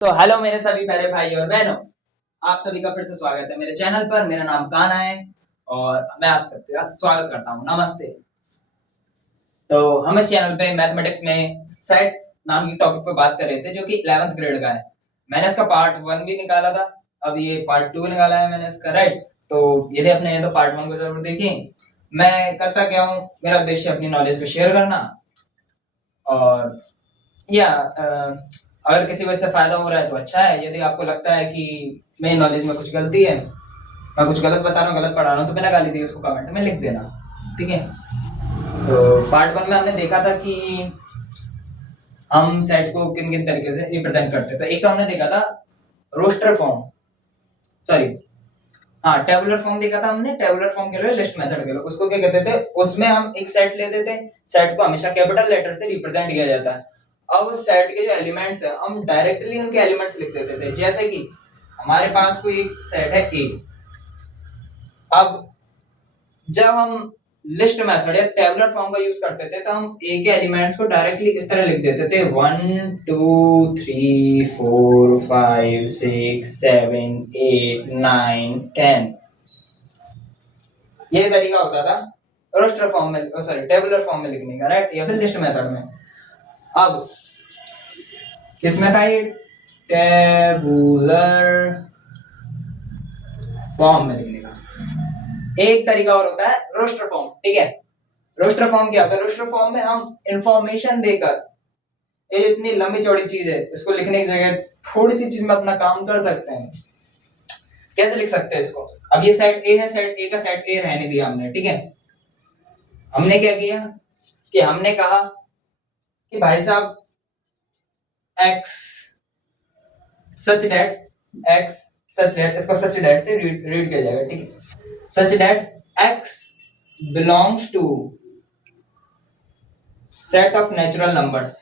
तो हेलो मेरे सभी प्यारे भाई और बहनों, आप सभी का फिर से स्वागत है मेरे चैनल पर। मेरा नाम कान्हा है और मैं आप सबका स्वागत करता हूँ। नमस्ते। तो हम इस चैनल पे मैथमेटिक्स में सेट्स नाम की टॉपिक पे बात कर रहे थे जो कि 11th ग्रेड का है। मैंने इसका पार्ट 1 भी निकाला था, अब ये पार्ट 2 निकाला है मैंने इसका, राइट। तो यदि आपने ये तो पार्ट 1 को जरूर देखें। मैं करता क्या हूँ, मेरा उद्देश्य अपनी नॉलेज को शेयर करना और या अगर किसी को इससे फायदा हो रहा है तो अच्छा है। यदि आपको लगता है कि मेरी नॉलेज में कुछ गलती है, मैं कुछ गलत बता रहा हूँ, गलत पढ़ा रहा हूँ, तो बिना गाली दिए उसको कमेंट में लिख देना, ठीक है। तो पार्ट 1 में हमने देखा था कि हम सेट को किन किन तरीके से रिप्रेजेंट करते हैं। तो एक तो हमने देखा था रोस्टर फॉर्म, सॉरी हाँ टेबुलर फॉर्म देखा था हमने। टेबुलर फॉर्म के लिए लिस्ट मेथड के लिए उसको क्या कहते थे, उसमें हम एक सेट लेते थे, सेट को हमेशा कैपिटल लेटर से रिप्रेजेंट किया जाता है। अब उस सेट के जो एलिमेंट्स है हम डायरेक्टली उनके एलिमेंट्स लिख देते थे। जैसे कि हमारे पास कोई एक सेट है ए, अब जब हम लिस्ट मेथड या टेबुलर फॉर्म का यूज करते थे तो हम ए के एलिमेंट्स को डायरेक्टली इस तरह लिख देते थे 1 2 3 4 5 6 7 8 9 10। ये तरीका होता था रोस्टर फॉर्म में, सॉरी टेबुलर फॉर्म में लिखने का, राइट, या फिर लिस्ट मेथड में। अब किसमें था ये, टेबुलर फॉर्म में लिखने का। एक तरीका और होता है रोस्टर फॉर्म, ठीक है। रोस्टर फॉर्म क्या होता है, रोस्टर फॉर्म में हम इंफॉर्मेशन देकर, ये इतनी लंबी चौड़ी चीज है, इसको लिखने की जगह थोड़ी सी चीज में अपना काम कर सकते हैं। कैसे लिख सकते हैं इसको, अब ये सेट ए है, सेट ए का सेट ए रहने दिया हमने, ठीक है। हमने क्या किया कि हमने कहा कि भाई साहब x such that x such that, इसको सच दैट से रीड किया जाएगा, ठीक है। Such that x belongs to set of natural numbers,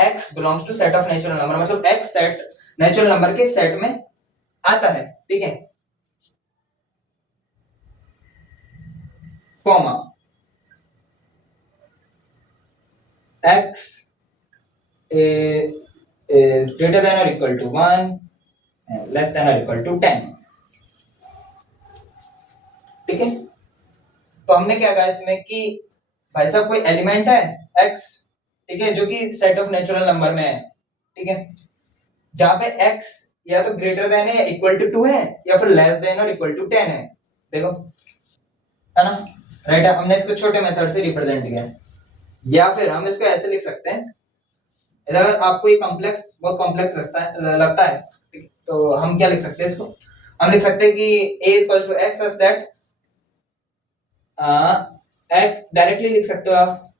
x belongs to set of natural number, मतलब x सेट नेचुरल नंबर के सेट में आता है, ठीक है। Comma x is greater than or equal to 1 and less than or equal to 10, ठीक है। तो हमने क्या कहा इसमें कि भाई साहब कोई एलिमेंट है x, ठीक है, जो कि सेट ऑफ नेचुरल नंबर में है, ठीक है, जहां पे x या तो ग्रेटर देन है या इक्वल टू 2 है या फिर लेस देन और इक्वल टू 10 है, देखो, है ना, राइट है। हमने इसको छोटे मेथड से रिप्रेजेंट किया है, या फिर हम इसको ऐसे लिख सकते हैं, अगर आपको ये कॉम्प्लेक्स बहुत कॉम्प्लेक्स लगता है, तो हम क्या लिख सकते हैं इसको, हम लिख सकते हैं कि a equal to x such that x directly लिख सकते हो आप,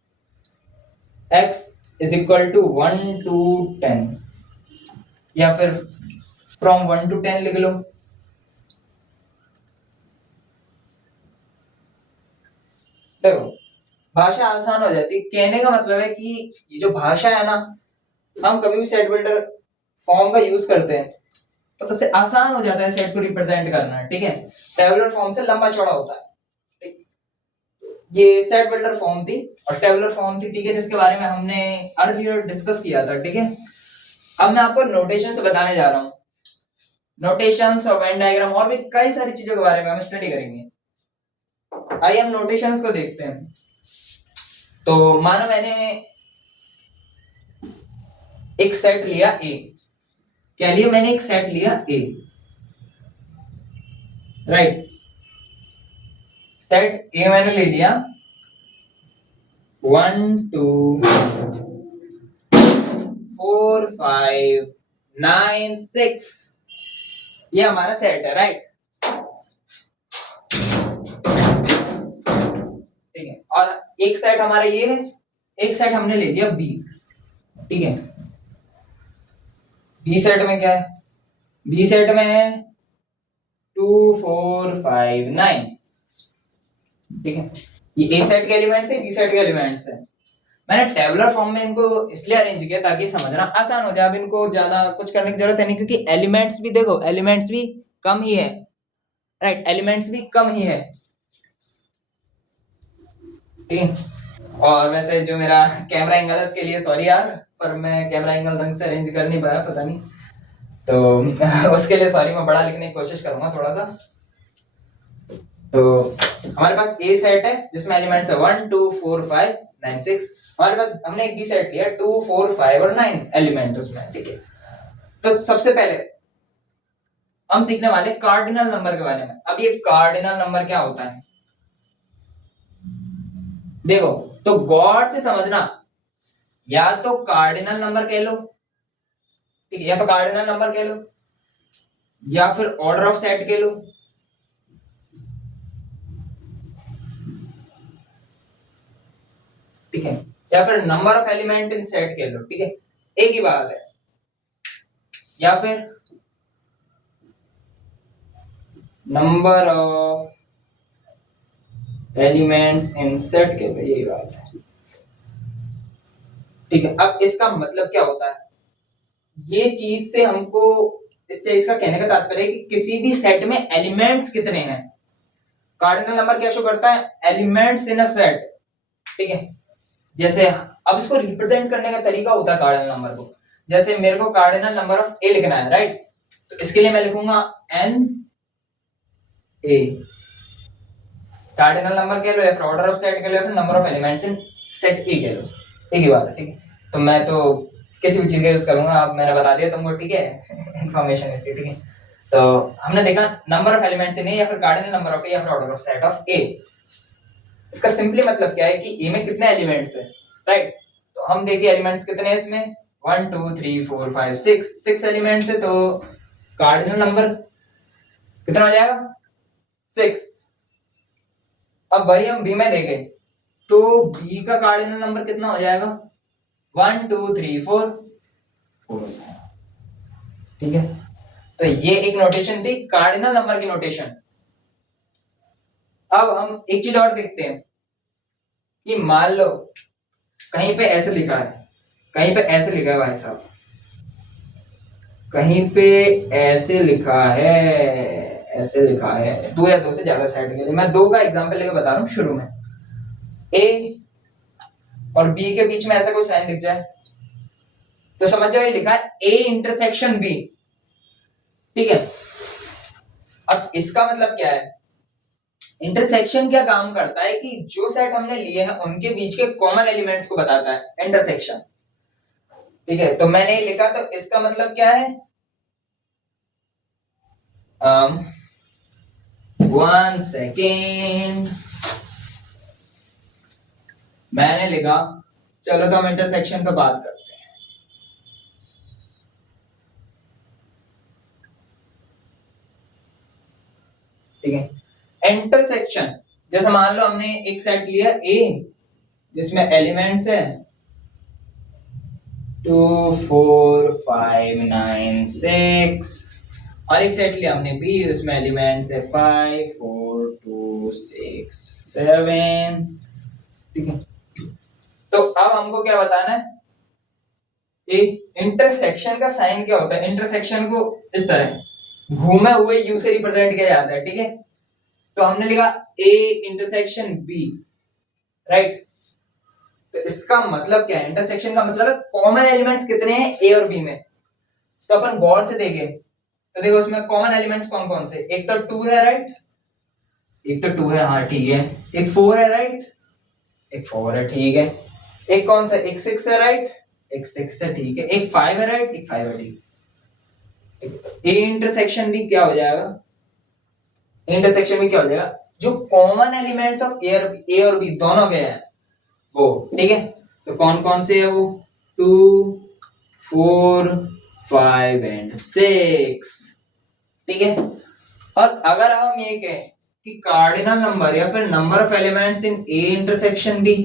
x is equal to 1 to 10 या फिर फ्रॉम 1 to 10 लिख लो। देखो भाषा आसान हो जाती है, कहने का मतलब है कि ये जो भाषा है ना, हम कभी भी सेट बिल्डर फॉर्म का यूज करते हैं तो उससे आसान हो जाता है सेट को रिप्रेजेंट करना, ठीक है। टेबुलर फॉर्म से लंबा चौड़ा होता है, ठीक? ये सेट बिल्डर फॉर्म थी और टेबुलर फॉर्म थी, ठीक है, जिसके बारे में हमने अर्लियर डिस्कस किया था, ठीक है। अब मैं आपको नोटेशन से बताने जा रहा हूँ, नोटेशंस और वेन डायग्राम और भी कई सारी चीजों के बारे में हम स्टडी करेंगे। आइए हम नोटेशंस को देखते हैं। तो मानो मैंने एक सेट लिया ए, क्या लिया मैंने, एक सेट लिया ए, राइट। सेट ए मैंने ले लिया 1 2 4 5 9 6, ये हमारा सेट है, राइट, ठीक है। और एक सेट हमारा ये है, एक सेट हमने ले लिया बी, ठीक है। बी सेट में क्या है, बी सेट में है 2 4 5 9, ठीक है। ये ए सेट के एलिमेंट्स है, बी सेट के एलिमेंट्स है। मैंने टेबुलर फॉर्म में इनको इसलिए अरेंज किया ताकि समझना आसान हो जाए। अब इनको ज्यादा कुछ करने की जरूरत है नहीं, क्योंकि एलिमेंट्स भी देखो, एलिमेंट्स भी कम ही है, राइट, एलिमेंट्स भी कम ही है, ठीक है। और वैसे जो मेरा कैमरा एंगल है उसके लिए सॉरी यार, पर मैं कैमरा एंगल ढंग से अरेंज कर नहीं पाया, पता नहीं तो उसके लिए सॉरी, मैं बड़ा लिखने की कोशिश करूंगा थोड़ा सा। तो हमारे पास ए सेट है जिसमें एलिमेंट्स है 1 2 4 5 9 6। हमारे पास हमने एक बी सेट लिया 2 4 5 और 9 एलिमेंट उसमें, ठीक है। तो सबसे पहले हम सीखने वाले कार्डिनल नंबर के बारे में। अब ये कार्डिनल नंबर क्या होता है देखो, तो गौर से समझना। या तो कार्डिनल नंबर कह लो, ठीक है, या तो कार्डिनल नंबर कह लो, या फिर ऑर्डर ऑफ सेट कह लो, ठीक है, या फिर number of element in set कह लो, ठीक है, एक ही बात है। या फिर number of elements in set कह लो, यही बात है, ठीक है। अब इसका मतलब क्या होता है, ये चीज से हमको, इससे इसका कहने का तात्पर्य है कि किसी भी सेट में एलिमेंट्स कितने हैं। कार्डिनल नंबर क्या शो करता है, एलिमेंट्स इन अ सेट, ठीक है। जैसे अब इसको रिप्रेजेंट करने का तरीका होता है कार्डिनल नंबर को। जैसे मेरे को कार्डिनल नंबर ऑफ ए लिखना है, राइट, तो इसके लिए मैं लिखूंगा एन ए। कार्डिनल नंबर कह लो या फिर ऑर्डर ऑफ सेट कह लो या फिर number of elements in set ए कह लो, एक ही बात है, ठीक है। तो मैं तो किसी भी चीज का यूज करूंगा, अब मैंने बता दिया तुमको, ठीक है, इंफॉर्मेशन इसकी, ठीक है। तो हमने देखा number of elements in A, या फिर कार्डिनल नंबर ऑफ ए, या फिर ऑर्डर ऑफ सेट ऑफ ए। इसका सिंपली मतलब क्या है कि ए में कितने एलिमेंट्स है, राइट। तो हम देखिए एलिमेंट्स कितने हैं इसमें, 1 2 3 4 5 6 एलिमेंट्स है। तो कार्डिनल नंबर कितना हो जाएगा, 6। अब वही हम बी में देखें तो बी का कार्डिनल नंबर कितना हो जाएगा, 1 2 3 4 4, ठीक है। तो ये एक नोटेशन थी कार्डिनल नंबर की नोटेशन। अब हम एक चीज और देखते हैं कि मान लो कहीं पे ऐसे लिखा है, कहीं पे ऐसे लिखा है भाई साहब, कहीं पे ऐसे लिखा है, ऐसे लिखा है, दो या दो से ज्यादा सेट के लिए मैं दो का एग्जांपल लेके बता रहा हूँ। शुरू में ए और बी के बीच में ऐसा कोई साइन दिख जाए तो समझ जाओ ये लिखा है ए इंटरसेक्शन बी, ठीक है। अब इसका मतलब क्या है, इंटरसेक्शन क्या काम करता है कि जो सेट हमने लिए हैं उनके बीच के कॉमन एलिमेंट्स को बताता है इंटरसेक्शन, ठीक है। तो मैंने लिखा, तो इसका मतलब क्या है, वन सेकेंड, मैंने लिखा, चलो तो हम इंटरसेक्शन पे बात करते हैं, ठीक है। इंटरसेक्शन जैसे मान लो हमने एक सेट लिया ए जिसमें एलिमेंट्स है 2 4 5 9 6, और एक सेट लिया हमने बी उसमें एलिमेंट्स है 5 4 2 6 7, ठीक है। तो अब हमको क्या बताना है, इंटरसेक्शन का साइन क्या होता है। इंटरसेक्शन को इस तरह घूमे हुए यू से रिप्रेजेंट किया जाता है, ठीक है। तो हमने लिखा ए इंटरसेक्शन बी, राइट। तो इसका मतलब क्या है, इंटरसेक्शन का मतलब है कॉमन एलिमेंट्स कितने हैं ए और बी में। तो अपन गौर से देखें तो देखो उसमें कॉमन एलिमेंट्स कौन कौन से, एक तो 2 है, राइट, एक तो 2 है, हाँ ठीक है, एक 4 है, राइट, एक 4 है, ठीक है, एक कौन सा, एक 6 है, राइट, एक 6 है, ठीक है, एक 5 है, राइट, एक 5 है, ठीक है। ए इंटरसेक्शन भी क्या हो जाएगा, इंटरसेक्शन भी क्या हो जाएगा, जो कॉमन एलिमेंट्स ऑफ ए और बी दोनों के हैं वो, ठीक है। तो कौन कौन से है वो, 2 4 5 एंड 6, ठीक है। और अगर हम ये कहें कि कार्डिनल नंबर या फिर number of elements in A intersection B,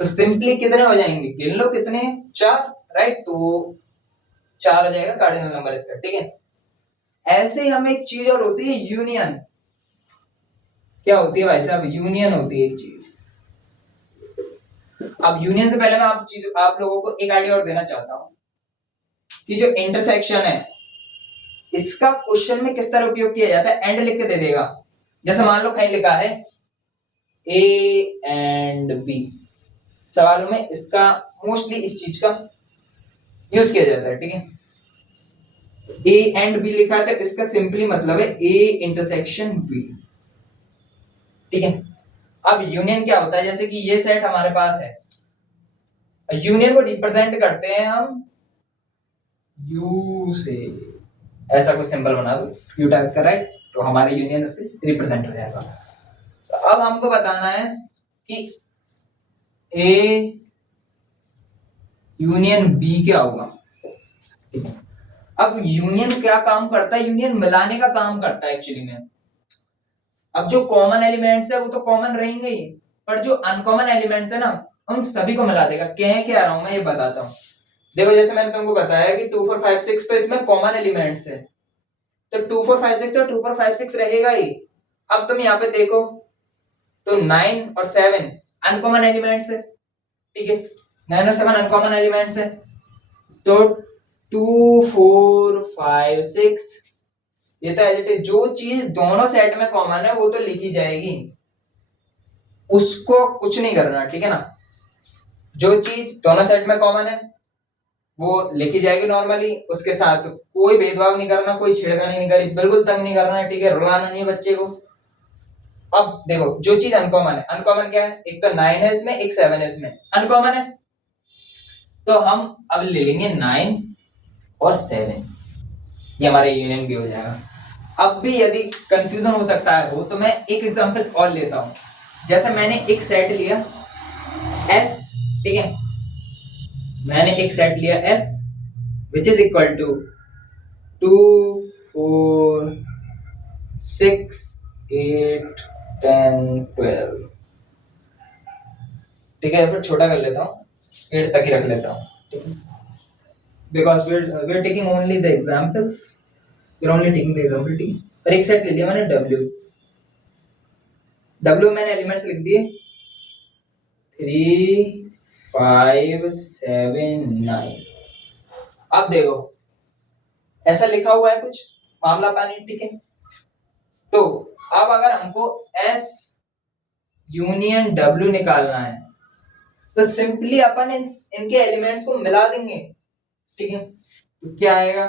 तो सिंपली कितने हो जाएंगे, गिन लो कितने, 4, राइट। तो 4 हो जाएगा कार्डिनल नंबर इसका, ठीक है। ऐसे ही हमें एक चीज और होती है यूनियन। क्या होती है भाई साहब, यूनियन होती है एक चीज। अब यूनियन से पहले मैं आप लोगों को एक आइडिया और देना चाहता हूं कि जो इंटरसेक्शन है इसका क्वेश्चन में किस तरह उपयोग किया जाता है, एंड लिख के दे देगा। जैसे मान लो कहीं लिखा है ए एंड बी, सवालों में इसका मोस्टली इस चीज का यूज किया जाता है, ठीक है। ए एंड बी लिखा है तो इसका सिंपली मतलब है ए इंटरसेक्शन बी, ठीक है। अब यूनियन क्या होता है, जैसे कि ये सेट हमारे पास है, यूनियन को रिप्रेजेंट करते हैं हम यू से, ऐसा कुछ सिंबल बना दो, यू टाइप का, राइट, तो हमारे यूनियन से रिप्रेजेंट हो जाएगा। तो अब हमको बताना है कि ए यूनियन बी क्या होगा, ठीक है। अब यूनियन क्या काम करता है, यूनियन मिलाने का काम करता है एक्चुअली में। अब जो कॉमन एलिमेंट्स है वो तो कॉमन रहेंगे ही, पर जो अनकॉमन एलिमेंट्स है ना उन सभी को मिला देगा। क्या रहा हूं मैं, ये बताता हूँ। देखो जैसे मैंने तुमको बताया कि 2 4 5 6 तो इसमें कॉमन एलिमेंट्स है, तो 2 4 5 6 तो 2 4 5 6 रहेगा ही। अब तुम यहाँ पे देखो तो 9 और 7 अनकॉमन एलिमेंट्स है, ठीक है, 9 और 7 अनकॉमन एलिमेंट्स है, तो 2 4 5 6 ये तो एज इट इज, जो चीज दोनों सेट में कॉमन है वो तो लिखी जाएगी, उसको कुछ नहीं करना, ठीक है ना। जो चीज दोनों सेट में कॉमन है वो लिखी जाएगी नॉर्मली, उसके साथ कोई भेदभाव नहीं करना, कोई छेड़खानी नहीं करनी, बिल्कुल तंग नहीं करना है, ठीक है, रुलाना नहीं है बच्चे को। अब देखो जो चीज अनकॉमन है, अनकॉमन क्या है, एक तो 9 है इसमें, एक 7 है इसमें, अनकॉमन है, तो हम अब ले लेंगे 9 और 7, ये हमारा यूनियन भी हो जाएगा। अब भी यदि कंफ्यूजन हो सकता है वो, तो मैं एक एग्जांपल और लेता हूं। जैसे मैंने एक सेट लिया S, ठीक है, मैंने एक सेट लिया S which is equal to 2 4 6 8 10 12, ठीक है, फिर छोटा कर लेता हूँ, 8 तक ही रख लेता हूँ, ठीक है, because we're taking only the examples, we're only taking the example, ठीक है। और एक सेट ले लिया मैंने W मैंने एलिमेंट्स लिख दिए 3 5 7 9। अब देखो ऐसा लिखा हुआ है कुछ, मामला पानी, ठीक है। तो अब अगर हमको S यूनियन W निकालना है तो सिंपली अपन इनके एलिमेंट्स को मिला देंगे, ठीक है। तो क्या आएगा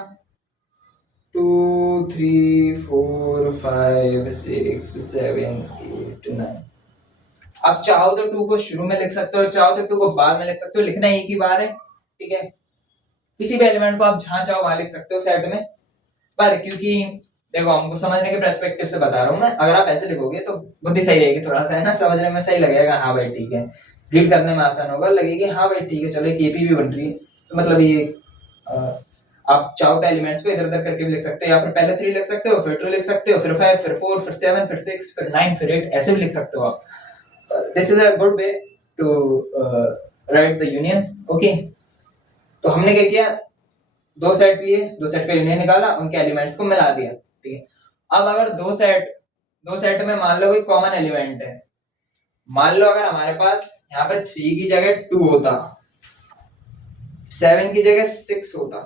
2 3 4 5 6 7 8 9। अब चाहो तो 2 को शुरू में लिख सकते हो, चाहो तो 2 को बाद में लिख सकते हो, लिखना एक ही बार है, ठीक है। किसी भी एलिमेंट को आप जहां चाहो वहां लिख सकते हो सेट में, पर क्योंकि देखो हमको समझने के पर्सपेक्टिव से बता रहा हूं मैं, अगर आप ऐसे लिखोगे तो बुद्धि सही रहेगी, थोड़ा सा है ना, समझने में सही लगेगा, हाँ भाई ठीक है, रीड करने में आसान होगा, लगेगी हाँ भाई ठीक है, चलो एक एपी भी बन रही है, तो मतलब ये आप चाहो तो एलिमेंट्स को इधर उधर करके भी लिख सकते हो, या फिर पहले 3 लिख सकते हो, फिर 2 लिख सकते हो, फिर 5, फिर 4, फिर 7, फिर 6, फिर 9, फिर 8, ऐसे भी लिख सकते हो आप। This is a good way to write the union, okay. तो हमने क्या किया, दो सेट लिए, दो सेट का यूनियन निकाला, उनके एलिमेंट्स को मिला दिया, ठीक है। अब अगर दो सेट में मान लो कोई कॉमन एलिमेंट है, मान लो अगर हमारे पास यहाँ पे 3 की जगह 2 होता, 7 की जगह 6 होता,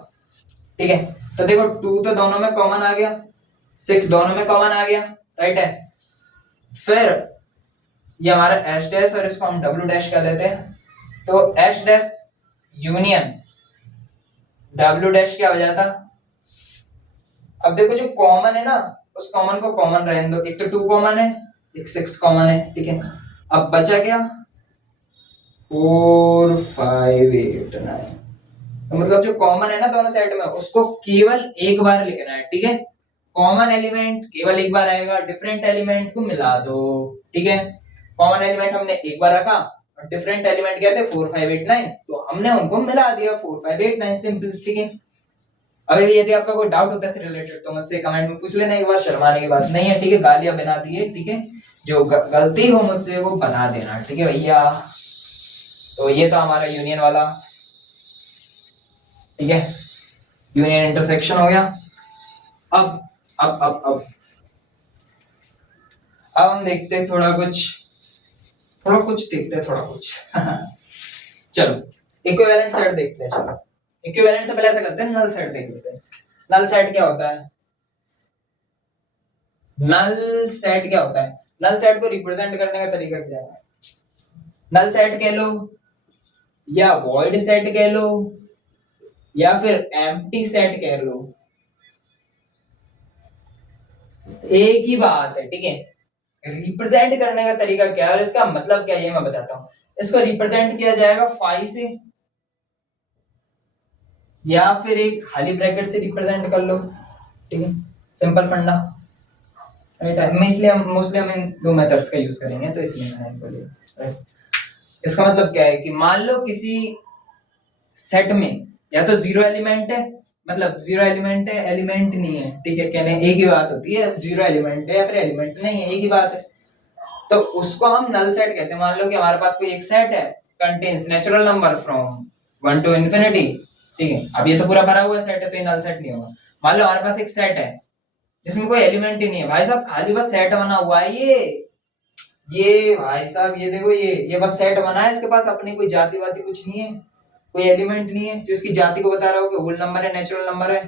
ठीक है, तो देखो 2 तो दोनों में कॉमन आ गया, 6 दोनों में कॉमन आ गया, राइट है। फिर ये हमारा एच डैश और इसको हम डब्ल्यू डैश कर लेते हैं, तो H dash union W dash क्या हो जाता। अब देखो जो कॉमन है ना उस कॉमन को कॉमन रहने दो, एक तो 2 कॉमन है, एक 6 कॉमन है, ठीक है। अब बचा क्या 4 5 8 9, तो मतलब जो कॉमन है ना दोनों सेट में उसको केवल एक बार लिखना है, ठीक है। कॉमन एलिमेंट केवल एक बार आएगा, डिफरेंट एलिमेंट को मिला दो, ठीक है। कॉमन एलिमेंट हमने एक बार रखा और डिफरेंट एलिमेंट क्या थे 4 5 8 9, तो हमने उनको मिला दिया 4 5 8 9, सिंपल, ठीक है। अभी भी यदि आपका कोई डाउट होता है इससे रिलेटेड तो मुझसे कमेंट में पूछ लेना एक बार, शर्माने की बात नहीं है, ठीक है, गालियां बिना दिए, ठीक है, जो गलती हो मुझसे वो बता देना, ठीक है भैया। तो ये तो हमारा यूनियन वाला, ठीक है, यूनियन इंटरसेक्शन हो गया। अब अब हम देखते हैं थोड़ा कुछ देखते हैं, थोड़ा कुछ चलो इक्विवेलेंट सेट देखते हैं। चलो इक्विवेलेंट से पहले ऐसा करते हैं, नल सेट देख लेते हैं। नल सेट क्या होता है, नल सेट क्या होता है, नल सेट को रिप्रेजेंट करने का तरीका क्या है, नल सेट कह लो या वॉइड सेट कह लो या फिर एम्प्टी सेट कह लो, एक ही बात है, ठीक है। रिप्रेजेंट करने का तरीका क्या है और इसका मतलब क्या है ये मैं बताता हूँ। इसको रिप्रेजेंट किया जाएगा फाइव से, या फिर एक खाली ब्रैकेट से रिप्रेजेंट कर लो, ठीक है। सिंपल फंडा, राइट है। मोस्टली हम इन दो मेथड्स का यूज करेंगे, तो इसलिए मैंने इनको लिया, right? इसका मतलब क्या है कि मान लो किसी सेट में या तो जीरो एलिमेंट है, मतलब जीरो एलिमेंट है, एलिमेंट नहीं है, ठीक है, कहने एक ही बात होती है, जीरो एलिमेंट है या फिर एलिमेंट नहीं है, एक ही बात है। तो उसको हम नल सेट कहते हैं। मान लो कि हमारे पास कोई एक सेट है, contains natural number from 1 to infinity, ठीक है। अब ये तो पूरा भरा हुआ सेट है, तो ये नल सेट नहीं होगा। मान लो हमारे पास एक सेट है जिसमें कोई एलिमेंट ही नहीं है, भाई साहब खाली बस सेट बना हुआ है ये भाई साहब ये देखो, ये बस सेट बना है, इसके पास अपनी कोई जाति वाति कुछ नहीं है, कोई एलिमेंट नहीं है जो इसकी जाति को बता रहा हो कि होल नंबर है, नेचुरल नंबर है,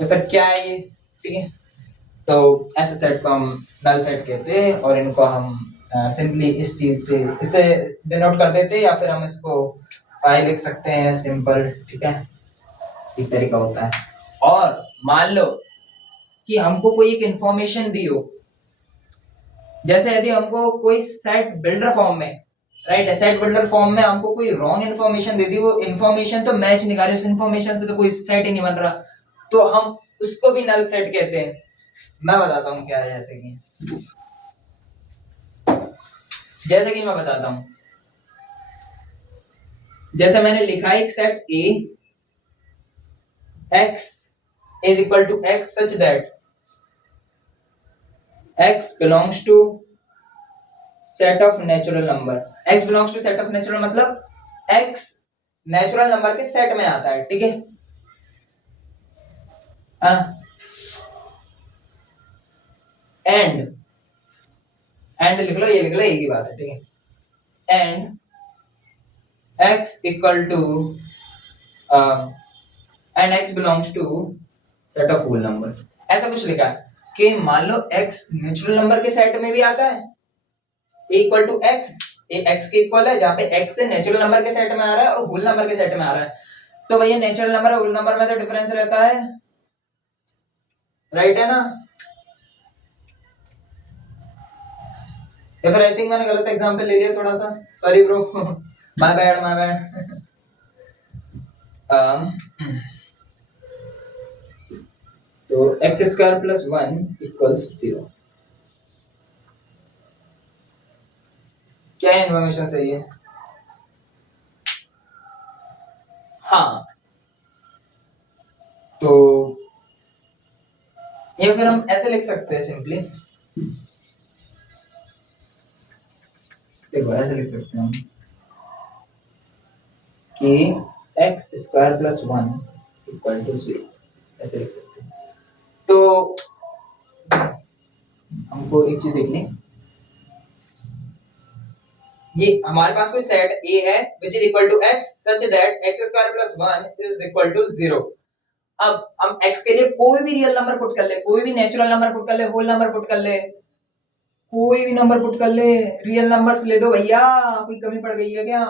या फिर क्या है ये, ठीक है। तो ऐसे सेट को हम नल सेट कहते हैं, और इनको हम सिंपली इस चीज से इसे डिनोट कर देते हैं, या फिर हम इसको फाइव लिख सकते हैं, सिंपल, ठीक है। एक तरीका होता है। और मान लो कि हमको कोई एक इंफॉर्मेशन दी हो, जैसे यदि हमको कोई सेट बिल्डर फॉर्म में, राइट है, सेट बिल्डर फॉर्म में हमको कोई रॉन्ग इन्फॉर्मेशन दे दी, वो इन्फॉर्मेशन तो मैच नहीं कर रही, उस इन्फॉर्मेशन से तो कोई सेट ही नहीं बन रहा, तो हम उसको भी नल सेट कहते हैं। मैं बताता हूँ क्या है, जैसे कि मैं बताता हूँ, जैसे मैंने लिखा एक set A x is equal to x such that x belongs to set of natural number, x belongs to set of natural मतलब x नेचुरल नंबर के सेट में आता है, ठीक है। एंड एंड लिख लो, ये लिख लो, एक ही बात है, ठीक है। And x equal to and x belongs to set of whole number, ऐसा कुछ लिखा है कि मान लो x नेचुरल नंबर के सेट में भी आता है, इक्वल टू x, ये x के इक्वल है, जहां पे x से नेचुरल नंबर के सेट में आ रहा है और होल नंबर के सेट में आ रहा है, तो भैया नेचुरल नंबर और होल नंबर में तो डिफरेंस रहता है, राइट है ना। या फिर आई थिंक मैंने गलत एग्जांपल ले लिया थोड़ा सा, sorry bro, my bad my bad. तो एक्स स्क्वायर प्लस 1 इक्वल्स 0, क्या इन्फॉर्मेशन सही है? हाँ, तो या फिर हम ऐसे लिख सकते हैं सिंपली, देखो ऐसे लिख सकते हैं हम कि x square plus 1 equal to 0, ऐसे लिख सकते हैं। तो हमको एक चीज देखनी, ये हमारे पास कोई सेट A है which is equal to x such that x square plus 1 is equal to 0। अब हम x के लिए कोई भी रियल नंबर पुट कर ले, कोई भी नेचुरल नंबर पुट कर ले, होल नंबर पुट कर ले, कोई भी नंबर पुट कर ले, रियल नंबर्स ले दो भैया, कोई कमी पड़ गई है क्या,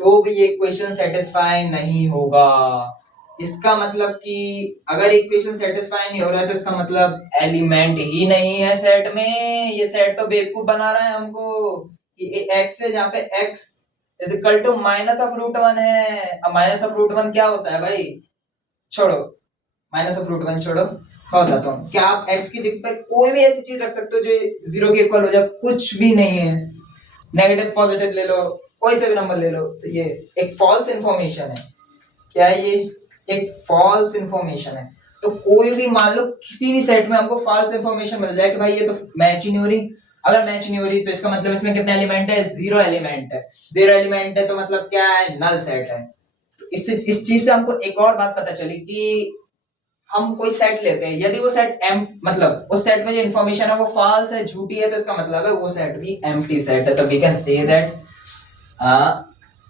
तो भी ये इक्वेशन सेटिस्फाई नहीं होगा। इसका मतलब कि अगर इक्वेशन सेटिस्फाई नहीं हो रहा है तो इसका मतलब एलिमेंट ही नहीं है सेट में, ये सेट तो बेवकूफ बना रहा है हमको कि x है जहां पे x is equal to minus of root 1 है। अब माइनस ऑफ रूट 1 क्या होता है भाई, छोड़ो, माइनस ऑफ रूट 1 छोड़ो, मैं बताता हूँ। क्या आप x की जगह पे कोई भी ऐसी चीज रख सकते हो जो 0 के इक्वल हो जाए? कुछ भी नहीं है, नेगेटिव पॉजिटिव ले लो, कोई से भी नंबर ले लो, तो ये एक फॉल्स इंफॉर्मेशन है। क्या है ये? एक फॉल्स इंफॉर्मेशन है। तो कोई भी मान लो किसी भी सेट में हमको फॉल्स इंफॉर्मेशन मिल जाए कि भाई ये तो मैच ही नहीं हो रही, अगर मैच नहीं हो रही तो इसका मतलब इसमें कितने एलिमेंट है? 0 एलिमेंट है। 0 एलिमेंट है तो मतलब क्या है? नल सेट है। तो इससे इस चीज से हमको एक और बात पता चली कि हम कोई सेट लेते हैं, यदि वो सेट एम मतलब उस सेट में जो इंफॉर्मेशन है वो फॉल्स है, झूठी है, तो इसका मतलब है वो सेट भी एम्प्टी सेट है। तो we can say that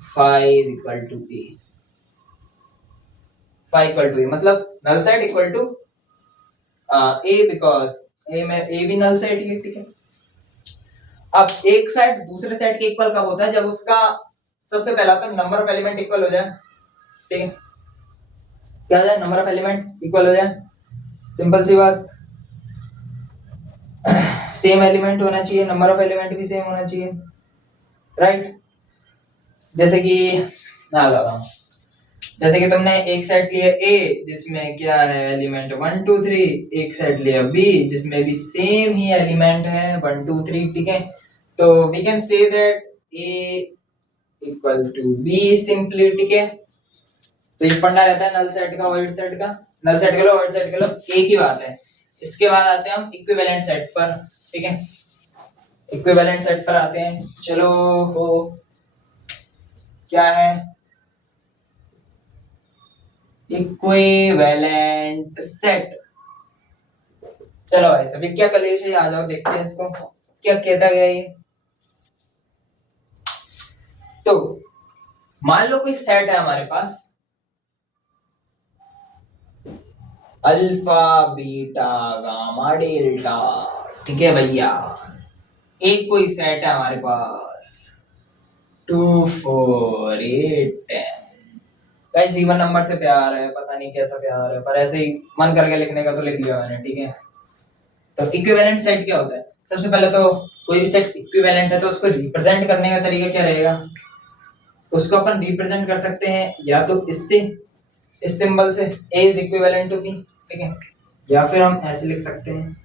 phi is equal to a, phi equal to a मतलब null set equal to a because a में a भी null set ही है, ठीक है। अब एक सेट दूसरे सेट के इक्वल कब होता है? जब उसका सबसे पहला तो नंबर ऑफ एलिमेंट इक्वल हो जाए, ठीक है। क्या हो जाए? नंबर ऑफ एलिमेंट इक्वल हो जाए, सिंपल सी बात। सेम एलिमेंट होना चाहिए, नंबर ऑफ एलिमेंट भी सेम होना चाहिए, राइट। जैसे कि मैं आ जाता हूँ, जैसे कि तुमने एक सेट लिया ए जिसमें क्या है एलिमेंट 1 2 3, एक सेट लिया बी जिसमें भी सेम ही एलिमेंट है 1 2 3, ठीक है। तो we can say that A equal to B simply, ठीक है। तो ये फंडा रहता है नल सेट का वॉइड सेट का, नल सेट के लो वॉइड सेट के लो, एक ही बात है। इसके बाद आते हैं हम इक्विवेलेंट सेट पर, ठीक है। इक्विवेलेंट सेट पर आते हैं, चलो हो क्या है इक्विवेलेंट सेट। चलो भाई सभी क्या कर लीजिए, आ जाओ देखते हैं इसको क्या कहता गया ये। तो मान लो कोई सेट है हमारे पास, अल्फा बीटा गामा डेल्टा, ठीक है भैया। एक कोई सेट है हमारे पास 2 4 8 10, गाइस इवन नंबर से प्यार है, पता नहीं कैसा प्यार है, पर ऐसे ही मन करके लिखने का तो लिख लिया मैंने, ठीक है। तो इक्विवेलेंट सेट क्या होता है? सबसे पहले तो कोई भी सेट इक्विवेलेंट है तो उसको रिप्रेजेंट करने का तरीका क्या रहेगा? उसको अपन रिप्रेजेंट कर सकते हैं या तो इससे, इस सिंबल से a is equivalent to b, ठीक है। या फिर हम ऐसे लिख सकते हैं,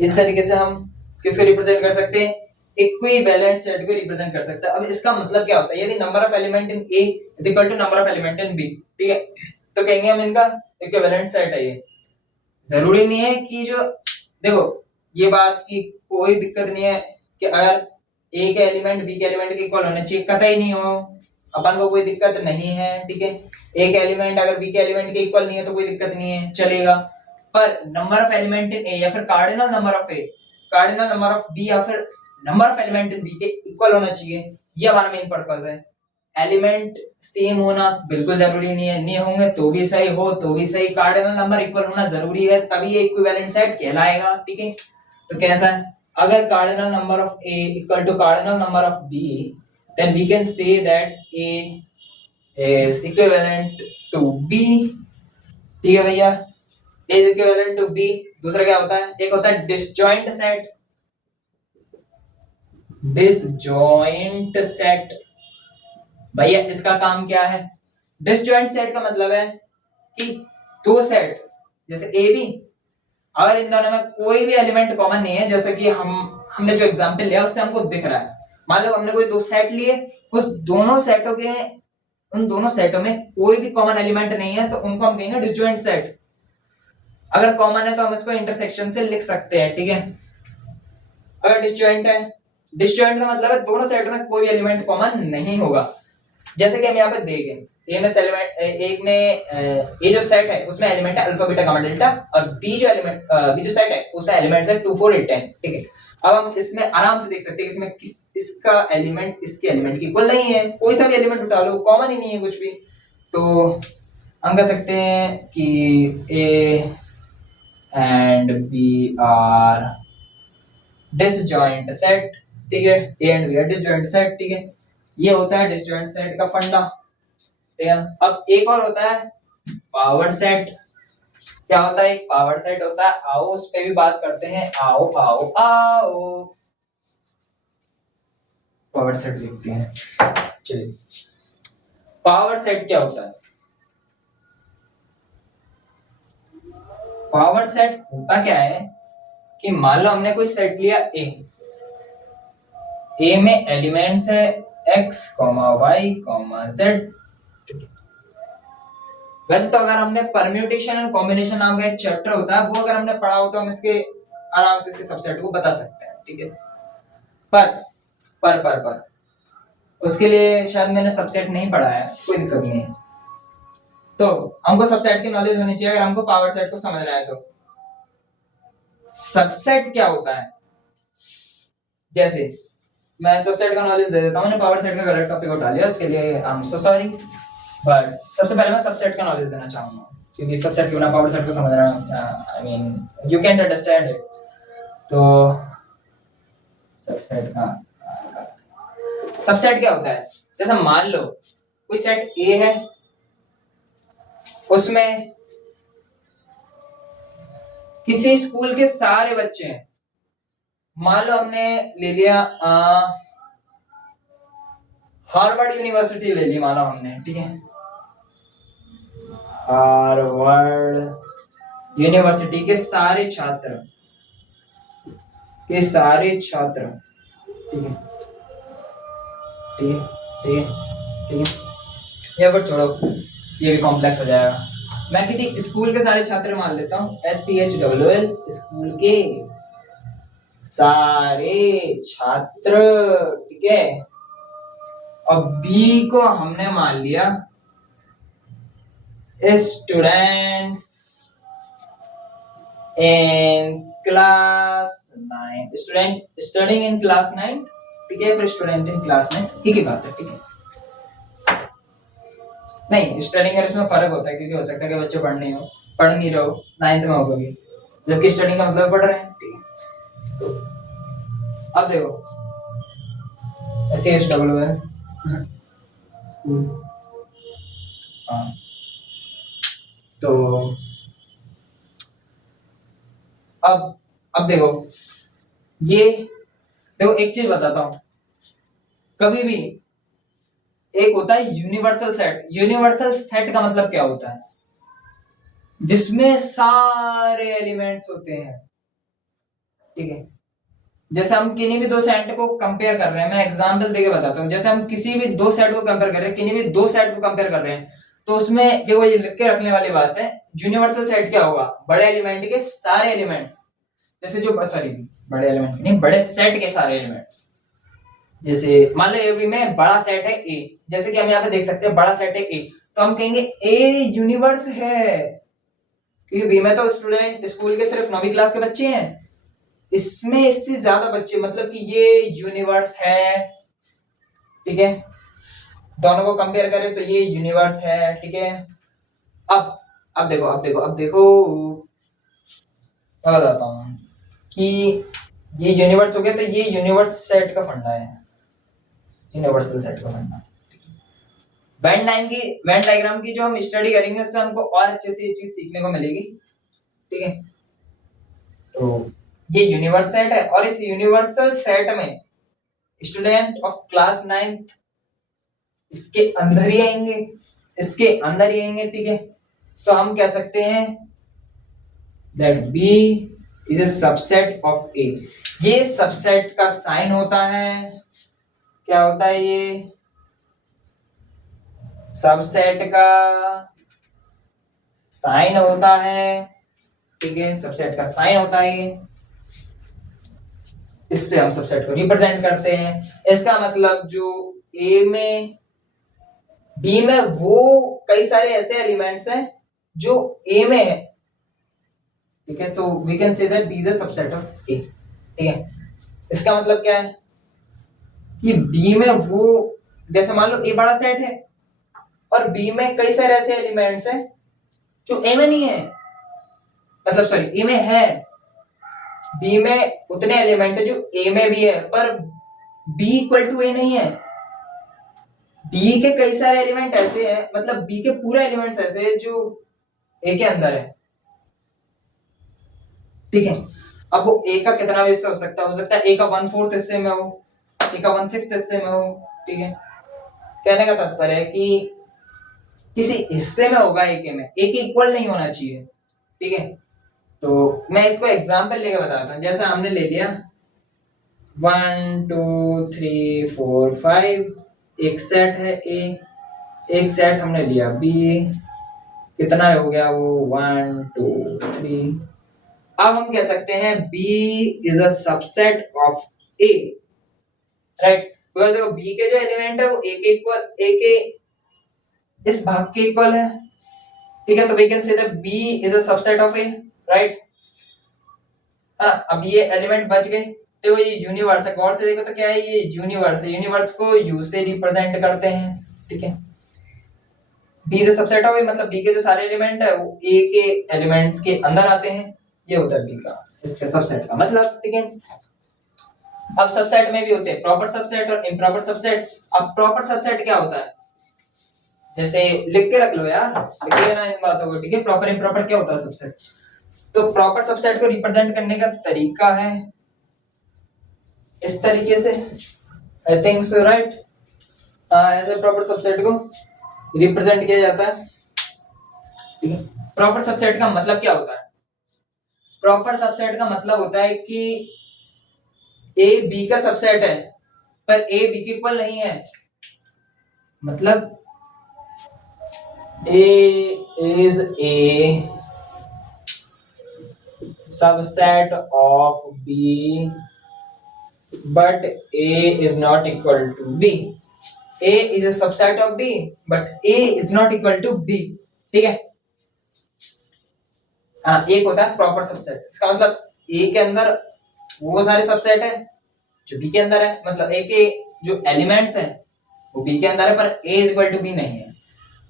इस तरीके से हम किसको रिप्रेजेंट कर सकते हैं? इक्विवेलेंट सेट को रिप्रेजेंट कर सकते हैं। अब इसका मतलब क्या होता है? यदि number of element in a is equal to number of element in b, ठीक है, तो कहेंगे हम इनका इक्विवेलेंट सेट है ये। जरूरी नहीं है कि जो, देखो ये बात की कोई दिक्कत नहीं है कि अगर ए के एलिमेंट बी के एलिमेंट के इक्वल होने चाहिए, कतई नहीं हो, अपन को कोई दिक्कत नहीं है, ठीक है। ए के एलिमेंट अगर बी के एलिमेंट के इक्वल नहीं है तो कोई दिक्कत नहीं है, चलेगा। पर number of element in A या फिर cardinal number of A, cardinal number of B या फिर number of element in B के इक्वल होना चाहिए, ये हमारा मेन पर्पस है। एलिमेंट सेम होना बिल्कुल जरूरी नहीं है, नहीं होंगे तो भी सही, हो तो भी सही, कार्डिनल नंबर इक्वल होना जरूरी है, तभी ये इक्विवेलेंट सेट कहलाएगा, ठीक है। तो कैसा है? अगर cardinal number of a equal to cardinal number of b, then we can say that a is equivalent to b, ठीक है भैया। a is equivalent to b। दूसरा क्या होता है? एक होता है डिसजॉइंट सेट, डिसजॉइंट सेट भैया इसका काम क्या है? डिसजॉइंट सेट का मतलब है कि दो सेट जैसे ए बी, अगर इन दोनों में कोई भी एलिमेंट कॉमन नहीं है, जैसे कि हमने जो एग्जांपल लिया उससे हमको दिख रहा है, मान लो हमने कोई दो सेट लिए, उस दोनों सेटों के, उन दोनों सेटों में कोई भी कॉमन एलिमेंट नहीं है, तो उनको हम कहेंगे डिसजॉइंट सेट। अगर कॉमन है तो हम इसको इंटरसेक्शन से लिख सकते हैं, ठीक है। अगर डिसजॉइंट है, डिसजॉइंट का मतलब है दोनों सेट में कोई एलिमेंट कॉमन नहीं होगा। जैसे कि हम यहाँ पे देखें, ए में एलिमेंट, एक में ए जो सेट है उसमें एलिमेंट है अल्फा बीटा गामा डेल्टा, और बी जो एलिमेंट, बी जो सेट है उसमें एलिमेंट्स है 2 4 8 10, ठीक है। अब हम इसमें आराम से देख सकते हैं कि इसमें किस, इसका एलिमेंट इसके एलिमेंट की इक्वल नहीं है, कोई सा भी एलिमेंट उठा लो कॉमन ही नहीं है कुछ भी। तो हम कह सकते हैं कि A and B are disjoint set, ठीक है। A and B are disjoint set, ठीक है। ये होता है डिसजॉइंट सेट का फंडा, ठीक है। अब एक और होता है पावर सेट। क्या होता है? एक पावर सेट होता है, आओ उस पे भी बात करते हैं, आओ आओ आओ पावर सेट देखते हैं, चलिए। पावर सेट क्या होता है? पावर सेट होता क्या है कि मान लो हमने कोई सेट लिया ए में एलिमेंट्स है x, y, z। वैसे तो अगर हमने परम्यूटेशन एंड कॉम्बिनेशन नाम का एक चैप्टर होता है, वो अगर हमने पढ़ा हो तो हम इसके आराम से इसके सबसेट को बता सकते हैं, ठीक है। पर पर उसके लिए शायद मैंने सबसेट नहीं पढ़ा है, कोई दिक्कत नहीं है। तो हमको सबसेट की नॉलेज होनी चाहिए अगर हमको पावर सेट को समझना है। तो सबसेट क्या होता है? जैसे मैं सबसेट का नॉलेज दे देता हूँ, मैंने पावर सेट का गलत टॉपिक उठा लिया, उसके लिए I am so sorry, but सबसे पहले मैं सबसेट का नॉलेज देना चाहूंगा, क्योंकि सबसेट के बिना पावर सेट को समझना, I mean you can understand it. तो सबसेट का, सबसेट क्या होता है? जैसे मान लो कोई सेट ए है, उसमें किसी स्कूल के सारे बच्चे हैं, मान लो हमने ले लिया हार्वर्ड यूनिवर्सिटी ले ली, मानो हमने, ठीक है, हार्वर्ड यूनिवर्सिटी के सारे छात्र, ठीक है, ठीक है, ठीक है, ठीक है, ये वर्ड छोड़ो, ये भी कॉम्प्लेक्स हो जाएगा। मैं किसी स्कूल के सारे छात्र मान लेता हूँ, SCHWL, स्कूल के सारे छात्र, ठीक है। और बी को हमने मान लिया students in class 9, student studying in class 9, ठीक है, फिर स्टूडेंट इन क्लास 9, एक ही बात है, ठीक है। नहीं, स्टडिंग और इसमें फर्क होता है, क्योंकि हो सकता है कि बच्चे पढ़ नहीं रहे हो, 9th में होगा, जबकि स्टडिंग का मतलब पढ़ रहे हैं, ठीक है। तो अब देखो SCHWL स्कूल, हाँ, तो अब देखो, ये देखो, एक चीज बताता हूं, कभी भी एक होता है यूनिवर्सल सेट। यूनिवर्सल सेट का मतलब क्या होता है? जिसमें सारे एलिमेंट्स होते हैं, ठीक है। जैसे हम किन्हीं भी दो सेट को कंपेयर कर रहे हैं, मैं एग्जांपल देके बताता हूं, जैसे हम किसी भी दो सेट को कंपेयर कर रहे हैं, किन्हीं भी दो सेट को कंपेयर कर रहे हैं, तो उसमें ये लिख के रखने वाली बात है, यूनिवर्सल सेट क्या होगा? बड़े एलिमेंट के सारे एलिमेंट्स, जैसे जो सॉरी बड़े एलिमेंट नहीं, बड़े सेट के सारे एलिमेंट्स। जैसे मान लो ए में बड़ा सेट है ए, जैसे कि हम यहाँ पे देख सकते हैं बड़ा सेट है ए, तो हम कहेंगे ए यूनिवर्स है, क्योंकि बी में तो स्टूडेंट स्कूल के सिर्फ 9वीं क्लास के बच्चे हैं, इसमें इससे ज्यादा बच्चे, मतलब कि ये यूनिवर्स है, ठीक है। दोनों को कंपेयर करें तो ये यूनिवर्स है, ठीक है। अब देखो मैं बताता हूँ कि ये यूनिवर्स हो गया, तो ये यूनिवर्स सेट का फंडा है, यूनिवर्सल सेट का फंडा। वेन डायग्राम की जो हम स्टडी करेंगे, उससे हमको और अच्छे से ये चीज सीखने को मिलेगी, ठीक है। तो ये यूनिवर्स सेट है, और इस यूनिवर्सल सेट में स्टूडेंट ऑफ क्लास 9th इसके अंदर ही आएंगे, ठीक है। तो हम कह सकते हैं that B is a subset of A। ये सबसेट का साइन होता है, क्या होता है ये? सबसेट का साइन होता है, ठीक है, सबसेट का साइन होता है, इससे हम सबसेट को रिप्रेजेंट करते हैं। इसका मतलब जो ए में बी में वो कई सारे ऐसे एलिमेंट्स हैं जो ए में है, ठीक है, so we can say that B is a subset of A, ठीक है। इसका मतलब क्या है कि बी में वो, जैसे मान लो ए बड़ा सेट है और बी में कई सारे ऐसे एलिमेंट्स हैं जो ए में नहीं है, मतलब सॉरी ए में है, बी में उतने एलिमेंट है जो ए में भी है, पर बी इक्वल टू ए नहीं है। बी के कई सारे एलिमेंट ऐसे हैं, मतलब बी के पूरे एलिमेंट्स ऐसे हैं जो ए के अंदर है, ठीक है। अब वो ए का कितना भी हिस्सा हो सकता है ए का 1/4 हिस्से में हो, ए का 1/6 हिस्से में हो, ठीक है। कहने का तात्पर्य है कि किसी हिस्से में होगा ए के में, ए के इक्वल नहीं होना चाहिए, ठीक है। तो मैं इसको एग्जांपल लेके बताता हूँ, जैसे हमने ले लिया 1 2 3 4 5, एक सेट है ए, एक सेट हमने लिया बी, कितना हो गया वो 1 2 3। अब हम कह सकते हैं B is a subset of A, right, because देखो B के जो एलिमेंट है वो A के इक्वल, A के इस भाग के इक्वल है, ठीक है। तो we can say that B is a subset of A, right. अब ये एलिमेंट बच गए, देखो ये यूनिवर्स है, गौर से देखो तो क्या है, ये यूनिवर्स है, यूनिवर्स को U से रिप्रेजेंट करते हैं, ठीक है। B is a subset of A, मतलब B के जो सारे एलिमेंट है वो A के एलिमेंट्स के अंदर आते हैं, ये होता है B का, इसके सबसेट का मतलब, ठीक है। अब सबसेट में भी होते हैं प्रॉपर सबसेट और इम्प्रॉपर सबसेट। अब प्रॉपर सबसेट क्या होता है, जैसे लिख के रख लो यार, लिख लेना इन बातों को, ठीक है। प्रॉपर इम्प्रॉपर क्या होता है सबसेट? तो प्रॉपर सबसेट को रिप्रेजेंट करने का तरीका है इस तरीके से, आई थिंक सो राइट। ऐसे प्रॉपर सबसेट को रिप्रेजेंट किया जाता है, ठीक है। प्रॉपर सबसेट का मतलब क्या होता है? प्रॉपर सबसेट का मतलब होता है कि ए बी का सबसेट है पर ए बी के इक्वल नहीं है, मतलब A is a subset of B but A is not equal to B. A is a subset of B but A is not equal to B. ठीक है। हाँ, एक होता है प्रॉपर सबसेट, इसका मतलब A के अंदर वो सारे सबसेट है जो B के अंदर है, मतलब A के जो एलिमेंट्स हैं वो B के अंदर है पर A is equal to B नहीं है।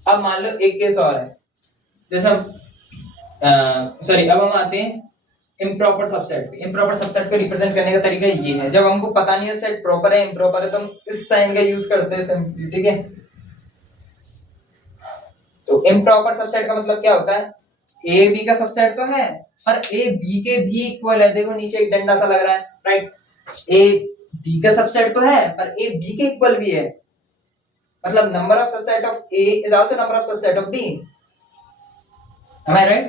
अब मान लो एक केस और है, जैसे हम अब हम आते हैं इम्प्रॉपर सबसेट पे। इम्प्रॉपर सबसेट को रिप्रेजेंट करने का तरीका ये है, जब हमको पता नहीं है सेट प्रॉपर है इम्प्रॉपर है तो हम इस साइन का यूज करते हैं सिंपली, ठीक है। तो इम्प्रॉपर सबसेट का मतलब क्या होता है? ए बी का सबसेट तो है पर ए बी के भी इक्वल है, देखो नीचे एक डंडा सा लग रहा है, राइट। ए बी का सबसेट तो है पर ए बी के इक्वल भी है, मतलब number of subset of A is also number of subset of B. Am I right?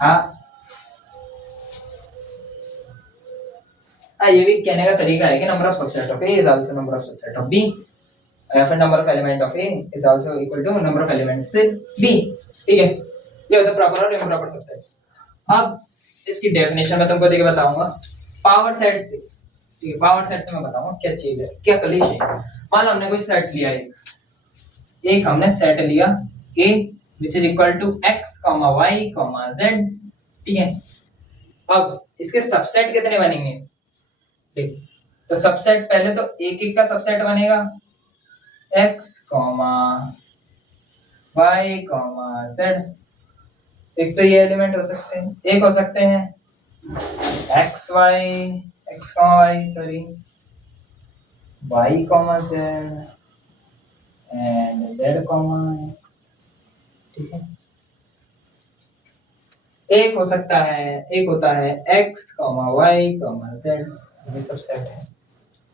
हाँ, ये भी कहने का तरीका है कि number of subset of A is also number of subset of B, या फिर number of element of A is also equal to number of elements in B, ठीक है। ये होता है प्रॉपर और इम्प्रॉपर सबसेट। अब इसकी डेफिनेशन मैं तुमको देके बताऊंगा पावर सेट से, ठीक है। पावर सेट से मैं बताऊंगा क्या चीज है, क्या कंडीशन है। मान लो हमने कोई सेट लिया, एक हमने सेट लिया ए which is equal to x, y, z, ठीक है। अब इसके सबसेट कितने बनेंगे? देख, तो सबसेट पहले तो एक एक का सबसेट बनेगा x, y, z। एक तो ये एलिमेंट हो सकते हैं, एक हो सकते हैं x, y sorry y, z and z, x, ठीक है। एक हो सकता है, एक होता है x, y, z, ये सबसेट है,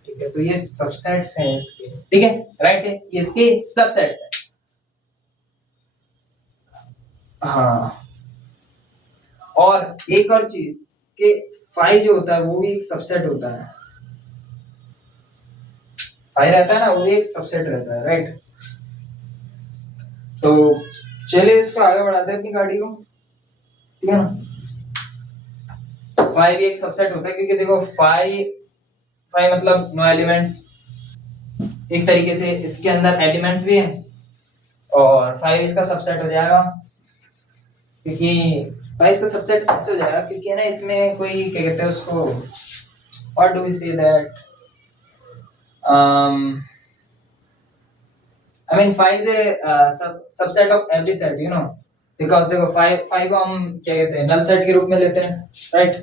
ठीक है। तो ये सबसेट्स हैं इसके, ठीक है, राइट है, ये इसके सबसेट्स हैं। हाँ, और एक और चीज कि 5 जो होता है वो भी एक सबसेट होता है, 5 रहता है ना, वो भी एक सबसेट रहता है, राइट। तो चलिए इसको आगे बढ़ाते हैं अपनी गाड़ी को, ठीक है ना। 5 एक सबसेट होता है क्योंकि देखो 5 मतलब नो एलिमेंट्स, एक तरीके से इसके अंदर एलिमेंट्स भी हैं और 5 इसका सबसेट हो जाएगा, क्योंकि 5 इसका सबसेट ऐसे हो जाएगा क्योंकि है ना इसमें कोई क्या कहते हैं उसको, what do we say that, I mean 5 is a subset of every set, you know, because देखो 5 को हम क्या कहते हैं नल सेट के रूप में लेते हैं, राइट।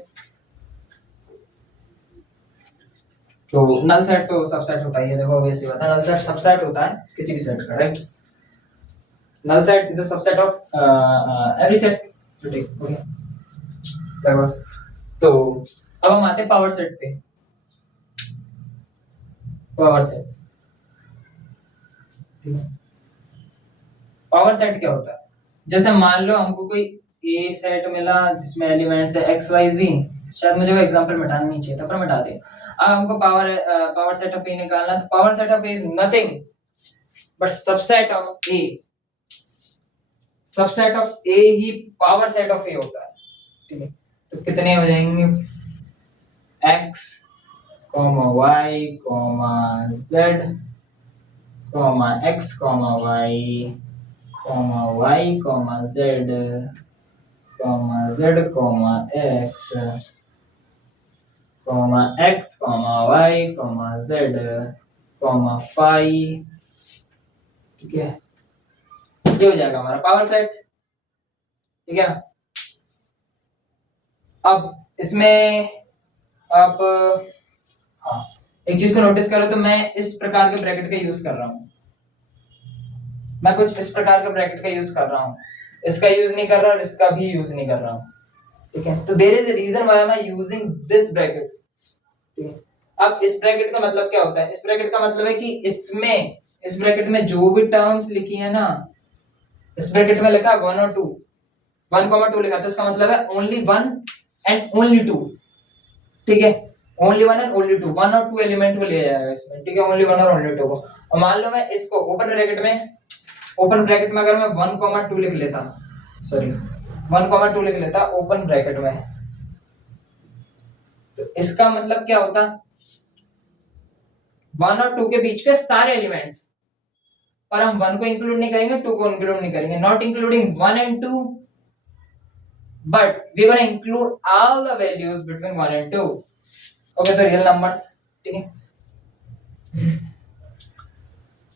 तो नल सेट तो सबसेट होता ही है, देखो वैसे होता है, नल सेट सबसेट होता है किसी भी सेट का, right. Null set is the subset of every set, ठीक, ओके, लगभग। तो अब हम आते हैं पावर सेट पे। पावर सेट, पावर सेट क्या होता है? जैसे मान लो हमको कोई ए सेट मिला जिसमें एलिमेंट्स है x, y, z, शायद मुझे वो एग्जांपल मिटाना नहीं चाहिए था पर मिटा दे। अब हमको पावर सेट ऑफ ए निकालना, तो power set of A is nothing but subset of A. Subset of A ही पावर सेट ऑफ ए होता है, ठीक है। तो कितने हो जाएंगे? x, y, z, x, y, y, z, z, x, x, y, z, phi, ठीक है। ये हो जाएगा हमारा पावर सेट, ठीक है ना। अब इसमें आप हाँ एक चीज को नोटिस करो, तो मैं इस प्रकार के ब्रैकेट का यूज कर रहा हूँ, मैं कुछ इस प्रकार के ब्रैकेट का यूज कर रहा हूँ, इसका यूज नहीं कर रहा और इसका भी यूज नहीं कर रहा हूँ, ठीक है, तो there is a reason why am I using this bracket. ठीक है, अब इस ब्रैकेट का मतलब क्या होता है? इस ब्रैकेट का मतलब है कि इसमें, इस ब्रैकेट में जो भी टर्म्स लिखी है ना, इस ब्रैकेट में लिखा 1 और 2, 1,2 लिखा, तो इसका मतलब है ओनली 1 एंड ओनली 2। ठीक है, ओनली 1 एंड ओनली 2, 1 और 2 एलिमेंट को ले जाएगा इसमें। ठीक है, ओनली 1 और ओनली 2 को। और मान लो मैं इसको ओपन ब्रैकेट में अगर मैं 1,2 लिख लेता, सॉरी 1,2 लिख लेता ओपन ब्रैकेट में, तो इसका मतलब क्या होता? 1 और 2 के बीच के सारे एलिमेंट्स, पर हम 1 को इंक्लूड नहीं करेंगे, 2 को इंक्लूड नहीं करेंगे, not including 1 and 2, but we're gonna include all the values between 1 and 2. Okay, तो रियल नंबर्स। ठीक है,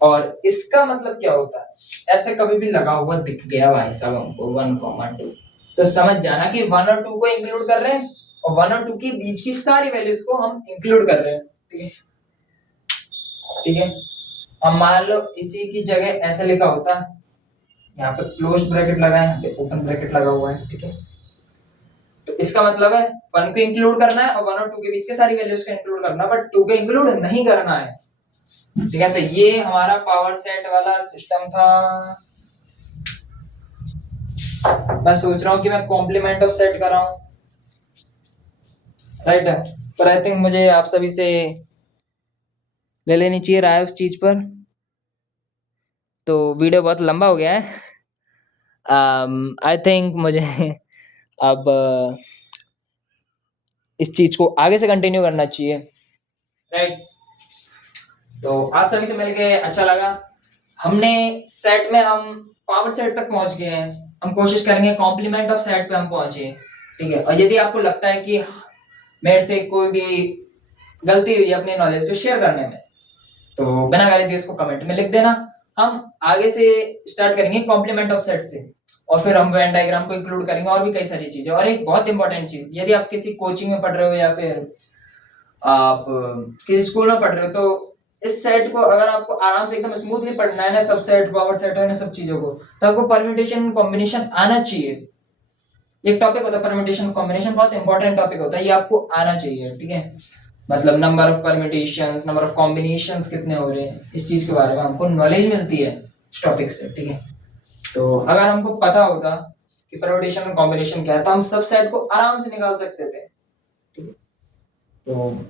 और इसका मतलब क्या होता है? ऐसे कभी भी लगा हुआ दिख गया भाई साहब हमको 1,2, तो समझ जाना कि 1 और 2 को इंक्लूड कर रहे हैं, और 1 और 2 के बीच की सारी वैल्यूज को हम इंक्लूड कर रहे हैं। ठीक है, ठीक है। अब मान लो इसी की जगह ऐसे लिखा होता, यहाँ पे क्लोज ब्रैकेट लगा है, यहाँ पे ओपन ब्रैकेट लगा हुआ है। ठीक है, तो इसका मतलब है 1 को इंक्लूड करना है और 1 और 2 के बीच के सारी वैल्यूज को इंक्लूड करना है, बट 2 को इंक्लूड नहीं करना है। ठीक है, तो ये हमारा पावर सेट वाला सिस्टम था। मैं सोच रहा हूँ कि मैं कॉम्प्लीमेंट ऑफ सेट कर रहा हूँ, राइट है, पर आई थिंक मुझे आप सभी से ले लेनी चाहिए राय उस चीज पर। तो वीडियो बहुत लंबा हो गया है, आई थिंक मुझे अब इस चीज को आगे से कंटिन्यू करना चाहिए, राइट। तो आप सभी से मिलके अच्छा लगा। हमने सेट में हम पावर सेट तक पहुंच गए हैं, हम कोशिश करेंगे कॉम्प्लीमेंट ऑफ सेट पे हम पहुंचे। ठीक है, और यदि आपको लगता है कि मेरे से कोई भी गलती हुई है अपने नॉलेज को शेयर करने में, तो बिना गाली इसको कमेंट में लिख देना। हम आगे से स्टार्ट करेंगे कॉम्प्लीमेंट ऑफ सेट से, और फिर हम वेन डायग्राम को इंक्लूड करेंगे और भी कई सारी चीजें। और एक बहुत इंपॉर्टेंट चीज, यदि आप किसी कोचिंग में पढ़ रहे हो या फिर आप किसी स्कूल में पढ़ रहे हो, तो इस सेट को अगर आपको आराम से एकदम स्मूथली पढ़ना है ना, सब सेट पावर सेट है ना, सब चीजों को, तो आपको परम्यूटेशन कॉम्बिनेशन आना चाहिए। एक टॉपिक होता है परम्यूटेशन कॉम्बिनेशन, बहुत इंपॉर्टेंट टॉपिक होता है, ये आपको आना चाहिए। ठीक है, मतलब number of permutations, number of combinations कितने हो रहे हैं, इस चीज के बारे में हमको नॉलेज मिलती है इस टॉपिक से। ठीक है, तो अगर हमको पता होता कि परम्यूटेशन और कॉम्बिनेशन क्या है, तो हम सब सेट को आराम से निकाल सकते थे। ठीक है, तो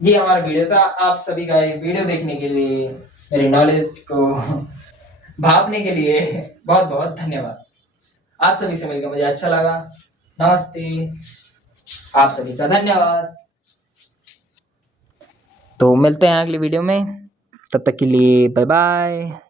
ये हमारा वीडियो था। आप सभी का ये वीडियो देखने के लिए, मेरी नॉलेज को भापने के लिए बहुत बहुत धन्यवाद। आप सभी से मिलकर मुझे अच्छा लगा। नमस्ते, आप सभी का धन्यवाद। तो मिलते हैं अगली वीडियो में, तब तक के लिए बाय बाय।